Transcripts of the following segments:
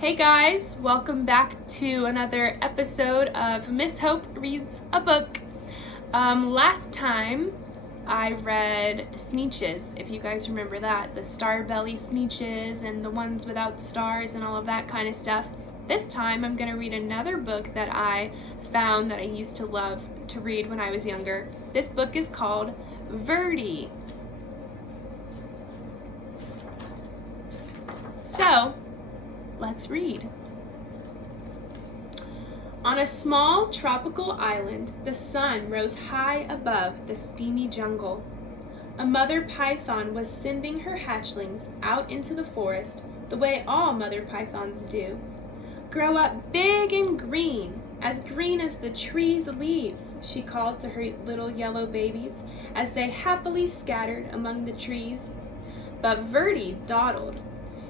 Hey guys, welcome back to another episode of Miss Hope Reads a Book. Last time I read the Sneetches, if you guys remember that, the star belly Sneetches and the ones without stars and all of that kind of stuff. This time I'm going to read another book that I found that I used to love to read when I was younger. This book is called Verdi. So, let's read. On a small tropical island, the sun rose high above the steamy jungle. A mother python was sending her hatchlings out into the forest the way all mother pythons do. Grow up big and green as the tree's leaves, she called to her little yellow babies as they happily scattered among the trees. But Verdi dawdled.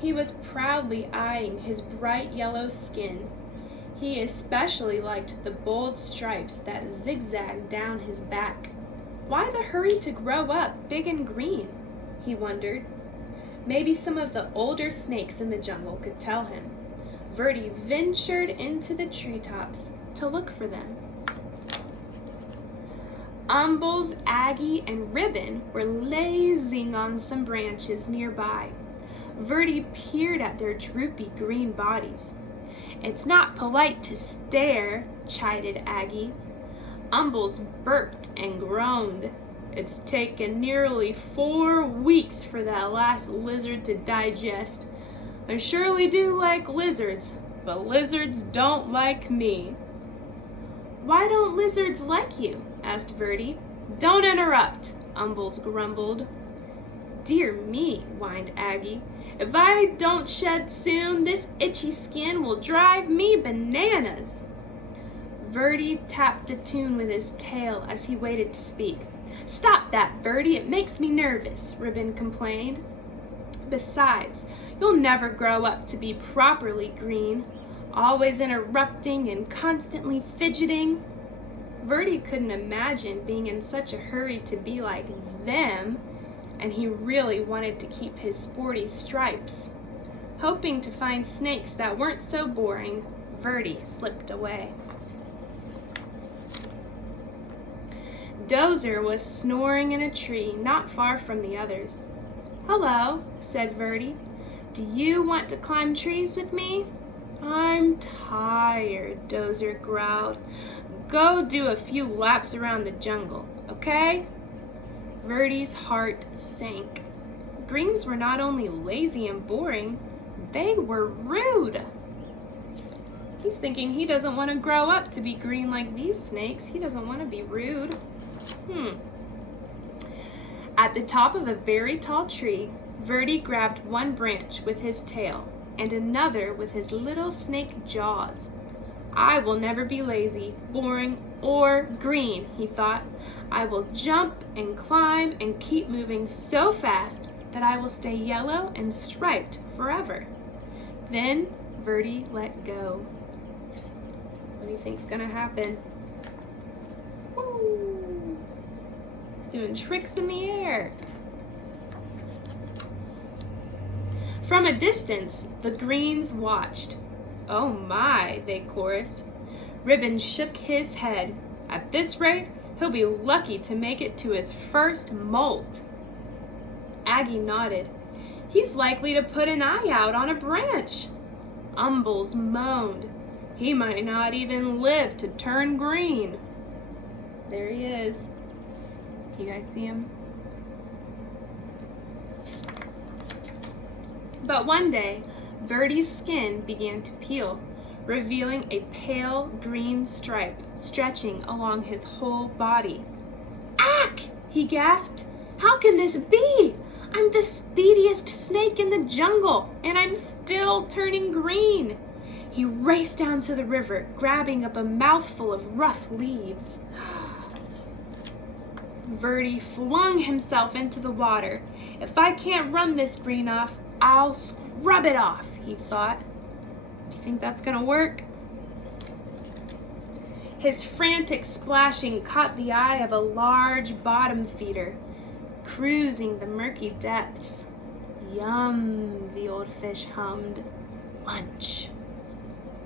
He was proudly eyeing his bright yellow skin. He especially liked the bold stripes that zigzagged down his back. Why the hurry to grow up big and green? He wondered. Maybe some of the older snakes in the jungle could tell him. Verdi ventured into the treetops to look for them. Umbles, Aggie, and Ribbon were lazing on some branches nearby. Verdi peered at their droopy green bodies. It's not polite to stare, chided Aggie. Umbles burped and groaned. It's taken nearly 4 weeks for that last lizard to digest. I surely do like lizards, but lizards don't like me. Why don't lizards like you? Asked Verdi. Don't interrupt, Umbles grumbled. Dear me, whined Aggie. If I don't shed soon, this itchy skin will drive me bananas. Verdi tapped a tune with his tail as he waited to speak. Stop that, Verdi, it makes me nervous, Ribbon complained. Besides, you'll never grow up to be properly green, always interrupting and constantly fidgeting. Verdi couldn't imagine being in such a hurry to be like them, and he really wanted to keep his sporty stripes. Hoping to find snakes that weren't so boring, Verdi slipped away. Dozer was snoring in a tree not far from the others. Hello, said Verdi. Do you want to climb trees with me? I'm tired, Dozer growled. Go do a few laps around the jungle, okay? Verdi's heart sank. Greens were not only lazy and boring, they were rude. He's thinking he doesn't want to grow up to be green like these snakes. He doesn't want to be rude. At the top of a very tall tree, Verdi grabbed one branch with his tail and another with his little snake jaws. I will never be lazy, boring, or green, he thought. I will jump and climb and keep moving so fast that I will stay yellow and striped forever. Then Verdi let go. What do you think's gonna happen? Woo! Doing tricks in the air. From a distance, the greens watched. Oh my, they chorused. Ribbon shook his head. At this rate, he'll be lucky to make it to his first molt. Aggie nodded. He's likely to put an eye out on a branch. Umbles moaned. He might not even live to turn green. There he is. You guys see him? But one day, Verdi's skin began to peel, revealing a pale green stripe stretching along his whole body. Ack! He gasped. How can this be? I'm the speediest snake in the jungle, and I'm still turning green. He raced down to the river, grabbing up a mouthful of rough leaves. Verdi flung himself into the water. If I can't run this green off, I'll scrub it off, he thought. Do you think that's gonna work? His frantic splashing caught the eye of a large bottom feeder, cruising the murky depths. Yum, the old fish hummed. lunch.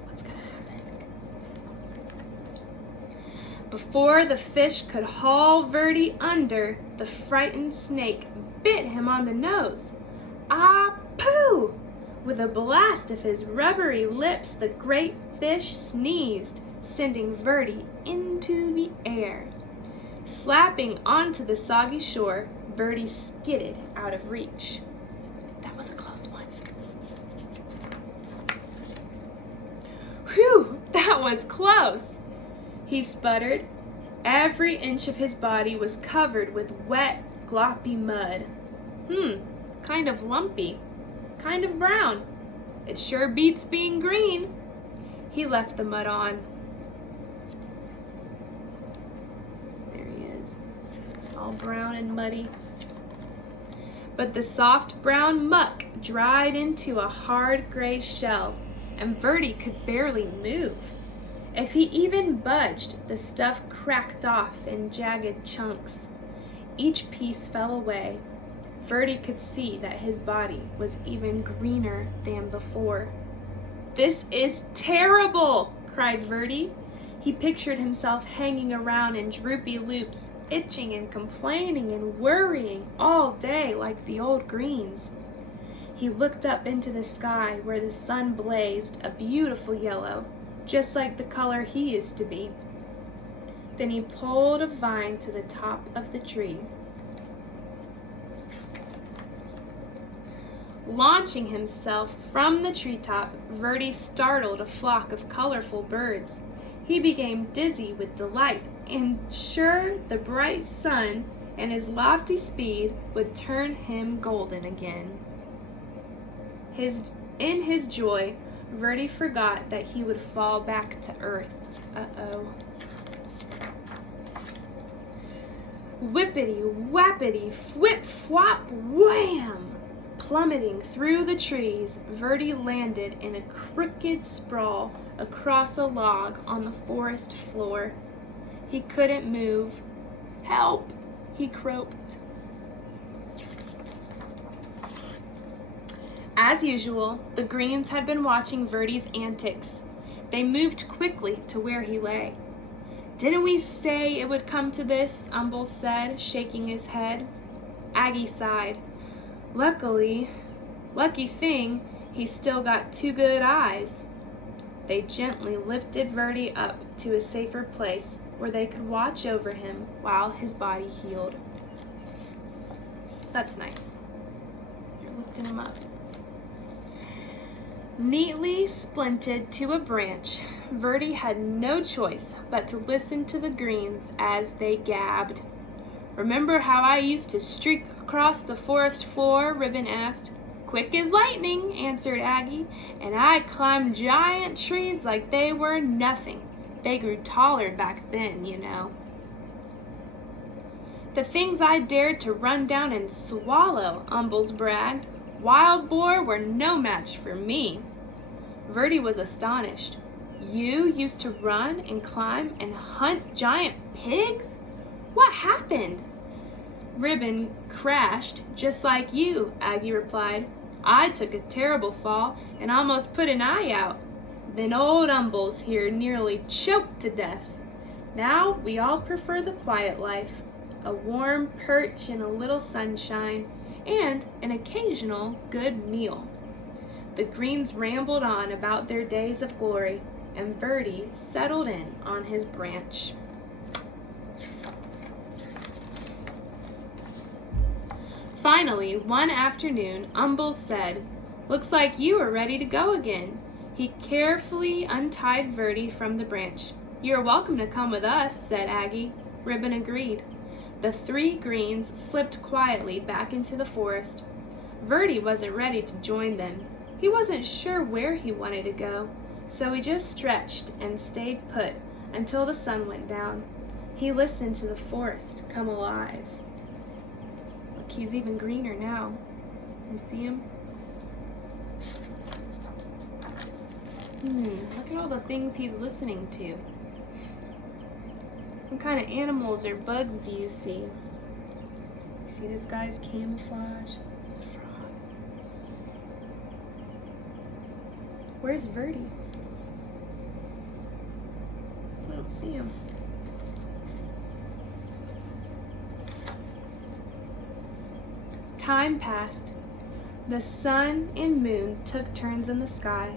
What's gonna happen? Before the fish could haul Verdi under, the frightened snake bit him on the nose. Ah, pooh! With a blast of his rubbery lips, the great fish sneezed, sending Verdi into the air. Slapping onto the soggy shore, Verdi skidded out of reach. That was a close one. Whew, that was close! He sputtered. Every inch of his body was covered with wet, gloppy mud. Kind of lumpy, kind of brown. It sure beats being green. He left the mud on. There he is, all brown and muddy. But the soft brown muck dried into a hard gray shell, and Verdi could barely move. If he even budged, the stuff cracked off in jagged chunks. Each piece fell away. Verdi could see that his body was even greener than before. "This is terrible!" cried Verdi. He pictured himself hanging around in droopy loops, itching and complaining and worrying all day like the old greens. He looked up into the sky where the sun blazed a beautiful yellow, just like the color he used to be. Then he pulled a vine to the top of the tree. Launching himself from the treetop, Verdi startled a flock of colorful birds. He became dizzy with delight, and sure the bright sun and his lofty speed would turn him golden again. In his joy, Verdi forgot that he would fall back to earth. Uh-oh. Whippity, whappity, whip, flop, wham! Plummeting through the trees, Verdi landed in a crooked sprawl across a log on the forest floor. He couldn't move. "Help!" he croaked. As usual, the greens had been watching Verdi's antics. They moved quickly to where he lay. "Didn't we say it would come to this?" Umbles said, shaking his head. Aggie sighed. Lucky thing, he's still got 2 good eyes." They gently lifted Verdi up to a safer place where they could watch over him while his body healed. That's nice. They're lifting him up. Neatly splinted to a branch, Verdi had no choice but to listen to the greens as they gabbed. "Remember how I used to streak across the forest floor?" Ribbon asked. "Quick as lightning," answered Aggie, "and I climbed giant trees like they were nothing. They grew taller back then, you know." "The things I dared to run down and swallow," Umbles bragged. "Wild boar were no match for me." Verdi was astonished. "You used to run and climb and hunt giant pigs? What happened?" "Ribbon crashed just like you," Aggie replied. "I took a terrible fall and almost put an eye out. Then old Umbles here nearly choked to death. Now we all prefer the quiet life, a warm perch and a little sunshine, and an occasional good meal." The greens rambled on about their days of glory, and Verdi settled in on his branch. Finally, one afternoon, Umbles said, "Looks like you are ready to go again." He carefully untied Verdi from the branch. "You're welcome to come with us," said Aggie. Ribbon agreed. The 3 greens slipped quietly back into the forest. Verdi wasn't ready to join them. He wasn't sure where he wanted to go, so he just stretched and stayed put until the sun went down. He listened to the forest come alive. Look, he's even greener now. You see him? Look at all the things he's listening to. What kind of animals or bugs do you see? You see this guy's camouflage? There's a frog. Where's Verdi? I don't see him. Time passed. The sun and moon took turns in the sky.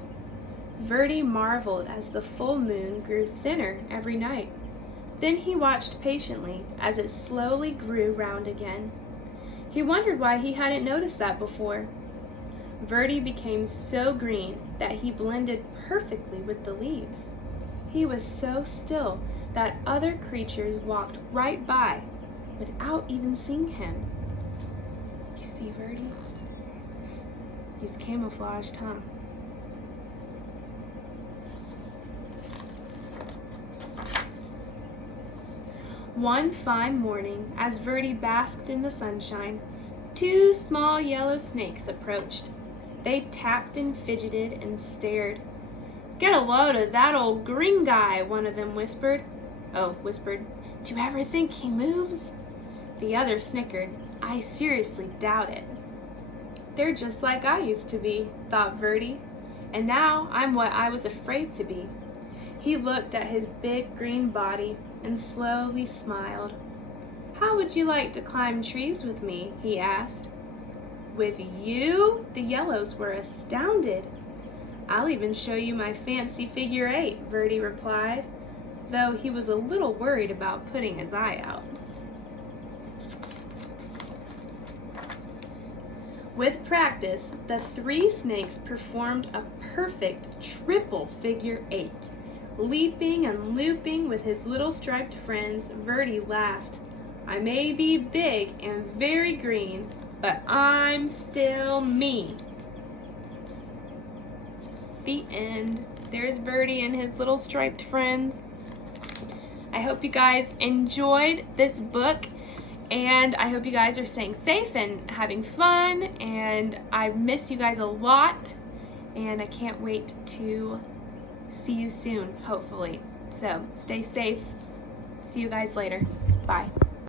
Verdi marveled as the full moon grew thinner every night. Then he watched patiently as it slowly grew round again. He wondered why he hadn't noticed that before. Verdi became so green that he blended perfectly with the leaves. He was so still that other creatures walked right by without even seeing him. You see Verdi? He's camouflaged, huh? One fine morning, as Verdi basked in the sunshine, 2 small yellow snakes approached. They tapped and fidgeted and stared. "Get a load of that old green guy," one of them whispered. "Do you ever think he moves?" The other snickered. "I seriously doubt it." "They're just like I used to be," thought Verdi, "and now I'm what I was afraid to be." He looked at his big green body and slowly smiled. "How would you like to climb trees with me?" he asked. "With you?" The yellows were astounded. "I'll even show you my fancy figure 8, Verdi replied, though he was a little worried about putting his eye out. With practice, the 3 snakes performed a perfect triple figure 8. Leaping and looping with his little striped friends, Verdi laughed. "I may be big and very green, but I'm still me." The end. There's Verdi and his little striped friends. I hope you guys enjoyed this book, and I hope you guys are staying safe and having fun, and I miss you guys a lot, and I can't wait to see you soon, hopefully. So stay safe. See you guys later. Bye.